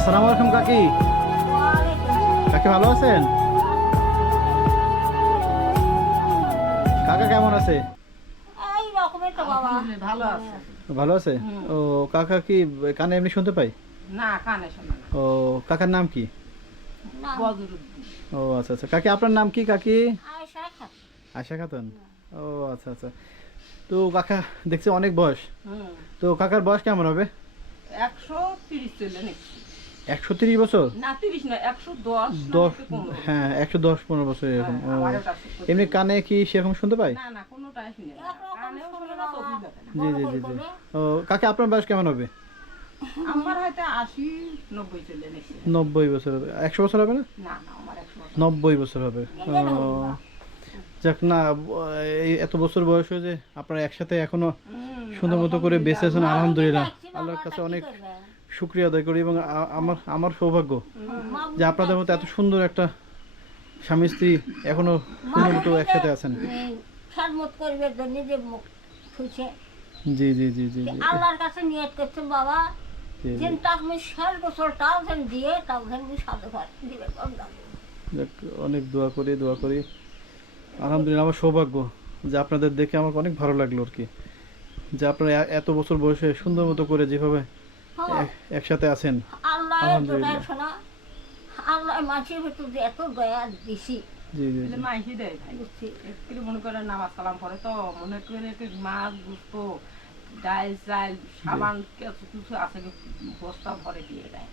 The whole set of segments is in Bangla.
আসসালামু আলাইকুম কাকি। কাকি ভালো আছেন? কাকা কেমন আছে? এই রকমের তো বাবা। ভালো আছে। ভালো আছে। ও কাকা কি কানে এমনি শুনতে পাই? না কানে শোনে না। ও কাকার নাম কি? না, বদরুদ্দিন। ও আচ্ছা আচ্ছা, কাকি আপনার নাম কি কাকি? আয়শা খাতুন। আয়শা খাতুন। ও আচ্ছা আচ্ছা। তো কাকা দেখছি অনেক বয়স, হুম। তো কাকার বয়স কেমন হবে? 130 চলে নাকি? 130 বছর? না 30 না 110 না 10, 15। হ্যাঁ 110-15 বছর এরকম। ও আমার ওটা ঠিক এমনি কানে কি সেরকম শুনতে পাই? না না কোনোটাই শুনে না। একরকম কানেও শুনে শুনে না বাবা। চোখেও দেখে না। জি জি জি জি। ও কাকি আপনার বয়স কেমন হবে? আমার হয়তো 80 90 চলে নাকি? 90 বছর হবে। 100 বছর হবে না? না না আমার 100 বছর। 90 বছর হবে। ও যাক না, এই এত বছর বয়স হয়ে যে আপনারা একসাথে এখনো সুন্দর মতো করে বেঁচে আছেন, আলহামদুলিল্লাহ। আল্লাহর কাছে অনেক শুকরিয়া আদায় করি এবং আমার সৌভাগ্য যে আপনাদের মতো এত সুন্দর একটা স্বামী স্ত্রী এখনো সুন্দর মতো একসাথে আছেন। খেদমত করবে জন্য যে মুখ খুঁজে জি জি জি জি জি আল্লাহর কাছে নিয়ত করছেন বাবা, জি, জি। যেন তাকে আমি 60 বছরটাও যেন দিয়ে তাও যেন সাথে দিবে বাবা। যাক, অনেক দোয়া করি আলহামদুলিল্লাহ। আমার সৌভাগ্য যে আপনাদের দেখে আমার অনেক ভালো লাগলো আর কি, যে আপনারা এত বছর বয়সে সুন্দর মতো করে যেভাবে একসাথে আছেন। আল্লাহ আলহামদুলিল্লাহ। দোটাই শোনা, আল্লাহ মাছের ভিতর যে এত দয়া দিছি জি জি এলে জি মাইহি দেয় ভাই। বুঝছি। একটু মনে করে নামাজ কালাম পড়ে তো মনে করে একটু মাছ গুস্ত ডাল চাল সাবান কিছু কিছু আছে বস্তা ভরে দিয়ে দেয়।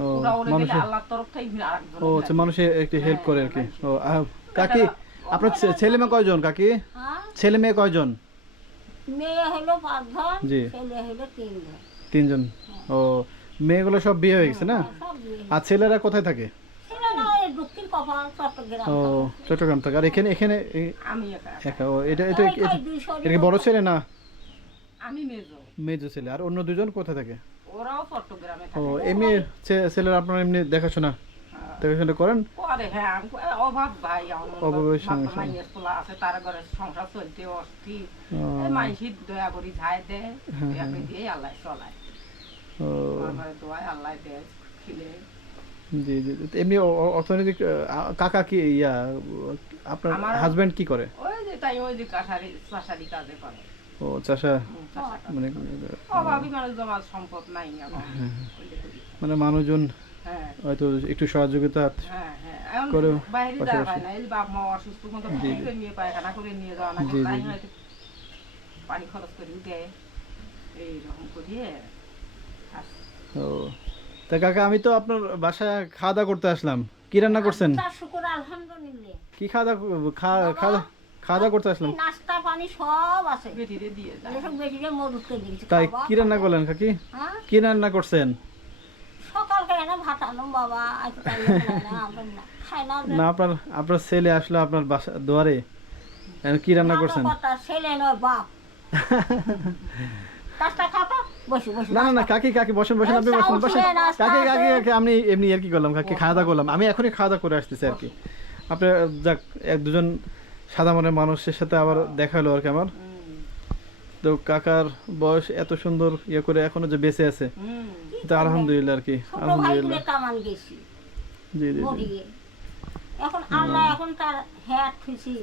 ও ওরা ওরে গেলে মানুষের আল্লাহর তরফ থেকে আরেকজন ও আচ্ছা, মানুষে একটু হেল্প করে আর কি। ও কাকি আপনার ছেলে মেয়ে কয়জন কাকি? হ্যাঁ, ছেলে মেয়ে কয়জন? মেয়ে হলো 5 জন, জি। ছেলে হলো 3 জন। 3 জন। ও মেয়েগুলো সব বিয়ে হয়ে গেছে না? সব বিয়ে। আর ছেলেরা কোথায় থাকে? ছেলেরা এই দক্ষিণ কপাল চট্টগ্রাম ও থাকে। চট্টগ্রাম থাকে। আর এখানে এখানে আমি একা একা? ও এটা এটা ওই এটা কয় 200 এটা কি বড় ছেলে না আমি মেজো মেজো ছেলে? আর অন্য দুজন কোথায় থাকে? ওরাও চট্টগ্রামে ও থাকে এমনি ছেলেরা আপনার এমনি দেখাশোনা করেন? পরে হ্যাঁ আমি অভাব ভাই অভাবের সংসার। মাইয়ের পোলা আছে তার ঘরে সংসার চলতে অস্থির ও, মাইসি দয়া করি ঝায় দেয় হ্যাঁ, দয়া হ্যাঁ। করে দিয়ে আল্লাহ চলায় ও আমার ঘরে দোয়ায় আল্লাহ দেয় খিলে জি জি জি। এমনি অর্থনৈতিক কাকা কি ইয়া আপনার আমার- হাজবেন্ড কি করে? ওই যে তাই ওই যে কাছারি কাজে করে ও চাষা, চাষা কাজ। মানে অভাবী মানুষ জমার সম্পদ নাই আমার মানে মানুষজন হ্যাঁ হয়তো একটু সহযোগিতা। হ্যাঁ হ্যাঁ এখন করে বাইরে যাওয়া পাশাপাশি। হয় না এই যে বাপ মা অসুস্থ মতো জি, জি। করে নিয়ে পায়খানা করে নিয়ে যাওয়া না জি, জি, তাই জি। হয়তো পানি খরচ করে দেয় এইরকম করিয়ে আসে। ও তা কাকা, আমি তো আপনার বাসায় খাওয়া দাওয়া করতে আসলাম। কি রান্না করছেন? তার শুকর আলহামদুলিল্লাহ। কি খাওয়া দাওয়া করতে আসলাম? এই নাস্তা পানি সব আছে। বেটিরে দিয়ে যায় এসব বেটিরে মদত করে দিয়েছে তাই খাওয়া, কি রান্না করলেন কাকি? হ্যাঁ, কি রান্না করছেন? সকালকে এনে ভাত আনলাম বাবা, আজ তাই না আমরা না খাই না যে। না আপনার আপনার ছেলে আসলো আপনার বাসা দুয়ারে, এখন কি রান্না করছেন? কথা ছেলে নয় বাপ। কাজটা খাতো বসে বসে না না না কাকি কাকি বসেন বসেন, আপনি বসেন বসেন। কাকি কাকি কাকি, আমি এমনি আর কি করলাম কাকি, খাওয়া দাওয়া করলাম। আমি এখনই খাওয়া দাওয়া করে আসতেছি আর কি। আপনার যাক এক দুজন সাদা মনের মানুষের সাথে আবার দেখা হলো আর কি আমার। তো কাকার বয়স এত সুন্দর ইয়ে করে এখনো যে বেঁচে আছে, তো আলহামদুলিল্লাহ আর কি, ছোট ভাই আলহামদুলিল্লাহ। গুলো কামান গেছি জি জি জি মরিয়ে। এখন আল্লাহ এখন তার হ্যাঁ খুশি,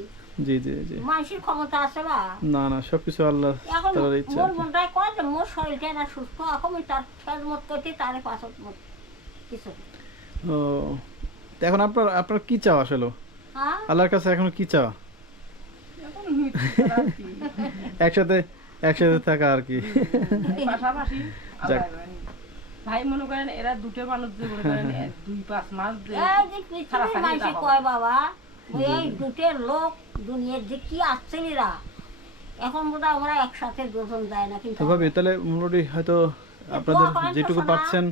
জি জি জি। মানুষের ক্ষমতা আছে না। না না সবকিছু আল্লাহ এখন তাআলার ইচ্ছা মোর আর কি। মনটাই কয় যে মোর শরীরটা না সুস্থ, এখন আমি তার খেদমত করতে তারে পাছত মত কিছু। ও তো এখন আপনার আপনার কি চাওয়া আসলে হ্যাঁ, আল্লাহর কাছে? এখন কি চাওয়া? এখন মৃত্যু ছাড়া আর কি? একসাথে একসাথে থাকা আর কি। পাশাপাশি যাক। আল্লাহ জানে। ভাই মনে করেন এরা দুটো মানুষ যে মনে করেন 2-5 মাস যে এই যে পৃথিবীর মানুষে কয় বাবা, এই দুটের লোক দুনিয়ার যে কি আসছে এরা, এখন বোধহয় আমরা একসাথে দুজন যায় না কিন্তু তো ভাবি তাহলে মোটামুটি হয়তো আপনাদের যেটুকু পাচ্ছেন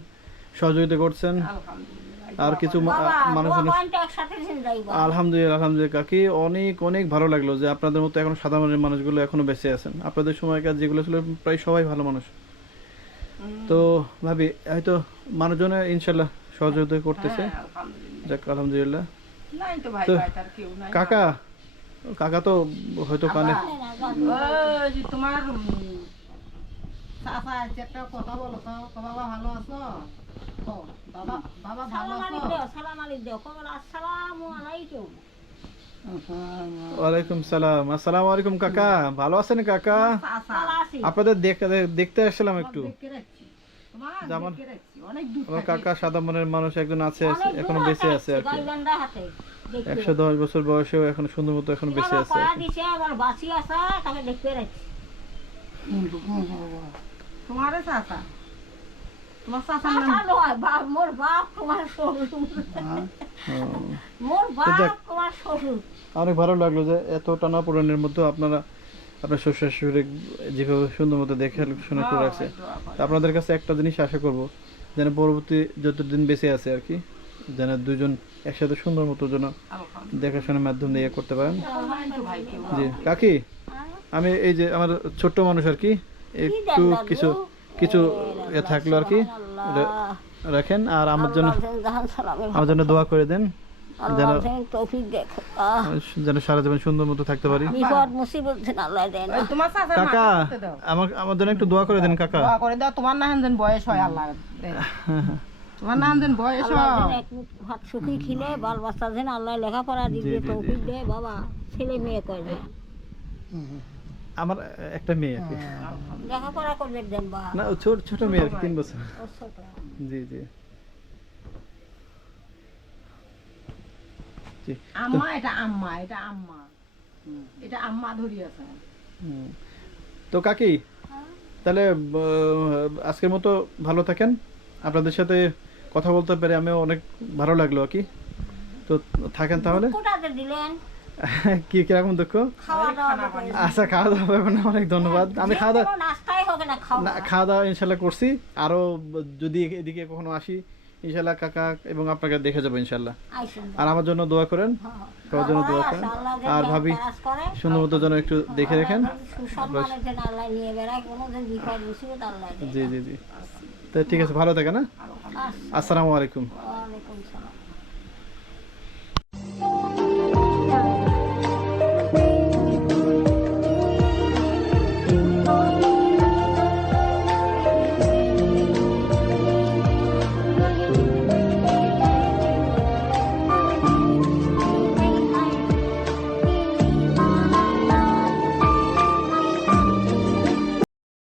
সহযোগিতা করছেন, আলহামদুলিল্লাহ আর কিছু বাবা মানুষ দোয়া করেন তো একসাথে যাই বাবা। আলহামদুলিল্লাহ আলহামদুলিল্লাহ কাকি, অনেক অনেক ভালো লাগলো যে আপনাদের মতো এখন সাধারণ মানুষগুলো এখনো বেঁচে আছেন। আপনাদের সময়কার যেগুলো ছিল প্রায় সবাই ভালো মানুষ। তো ভাবি হয়তো মানুষজনে ইনশাল্লাহ সহযোগিতা করতেছে। হ্যাঁ, আলহামদুলিল্লাহ। যাক আলহামদুলিল্লাহ। নাই তো ভাই তো ভাই তার কেউ নাই। কাকা কাকা তো হয়তো কানে ওই যে তোমার চাচা আছে একটা কথা বলো তো, তো বাবা ভালো আছো? তো দাদা বাবা বাবা ভালো সালাম আছো? আলাইকুম দেও, সালাম আলাইকুম দেও, কবল আসসালামু আলাইকুম। ওয়ালাইকুম সালাম। আসসালামু আলাইকুম কাকা, ভালো আছেন কাকা? ভালো আছি। আপনাদের দেখতে আসলাম একটু। দেখে রাখছি। তোমার যেমন দেখে রাখছি। অনেক দূর আমার থাকে। কাকা সাদা মনের মানুষ একজন আছে, অনেক এখনো দূর বেঁচে হাতে আছে আর কি। গাইবান্ধা হাতে। দেখতে 110 বছর বয়সেও এখন সুন্দর মতো এখন বেঁচে বাবা আছে আর কয়া কি। দিছে, আবার বাঁচি আছে, তাকে দেখতে রাখছি। তোমারে চাচা। তোমার চাচার নাম চাচা নয়, মোর বাপ তোমার শ্বশুর। ও, মোর তো যাক। বাপ তোমার শ্বশুর। অনেক ভালো লাগলো যে এত টানাপোড়েনের মধ্যে আপনারা আপনার শ্বশুর শাশুড়ি যেভাবে সুন্দর মতো দেখে শুনে করে রাখছে। তো আপনাদের কাছে একটা জিনিস আশা করব, যেন পরবর্তী যতদিন বেঁচে আছে আর কি, যেন দুজন একসাথে সুন্দর মতো যেন দেখাশোনার মাধ্যম দিয়ে করতে পারেন। ভাই কেউ জি কাকি, আমি এই যে আমার ছোট্ট মানুষ আর কি, একটু কিছু কিছু থাকলো আর কি রাখেন, আর আমার জন্য দোয়া করে দেন যেন যেন সারা জীবন সুন্দর মতো থাকতে পারি। বিপদ মুসিবত যেন আল্লাহ দেয় না। ওই তোমার চাচার কাকা, মাথা করতে দাও। আমার জন্য একটু দোয়া করে দেন কাকা। দোয়া করে দাও, তোমার না যেন বয়স হয় আল্লাহ দেয়। তোমার না যেন বয়স আল্লাহ হয়। যেন এক মুঠ ভাত সুখী খিলে বাল বাচ্চা যেন আল্লাহ লেখাপড়া দিয়ে জি, জি, জি। তৌফিক দেয় বাবা, ছেলে মেয়ে করবে, আমার একটা মেয়ে আর কি, লেখাপড়া করবে দেন বা না ছোট ছোট মেয়ে আর কি, 3 বছর। ওর ছোট। জি জি জি। আম্মা এটা আম্মা, এটা আম্মা, এটা আম্মা ধরি আছে। হুম। তো কাকি, তাহলে আজকের মতো ভালো থাকেন। আপনাদের সাথে কথা বলতে পেরে আমিও অনেক ভালো লাগলো আর কি। তো থাকেন তাহলে। কোটাতে দিলেন কি কিরকম দুঃখ? খাওয়া দাওয়া করে। আচ্ছা, খাওয়া দাওয়া হবে না, অনেক ধন্যবাদ। আমি খাওয়া দাওয়া কোনো নাস্তাই হবে না, খাওয়া খাওয়া দাওয়া ইনশাল্লাহ করছি। আরো যদি এদিকে কখনো আসি ইনশাল্লাহ কাকা এবং আপনাকে দেখে যাবো ইনশাল্লাহ। আইসেন। আর আমার জন্য দোয়া করেন, সবার জন্য দোয়া করেন। আর ভাবি সুন্দর মতো যেন একটু দেখে রাখেন। সুসম্মানের যেন আল্লাহ নিয়ে বেড়ায়, কোনো দিন বিপদ মুসিবত আল্লাহ দেয় জি না। জি জি। তো ঠিক আছে, ভালো থাকেন। হ্যাঁ, আচ্ছা। আসসালামু আলাইকুম।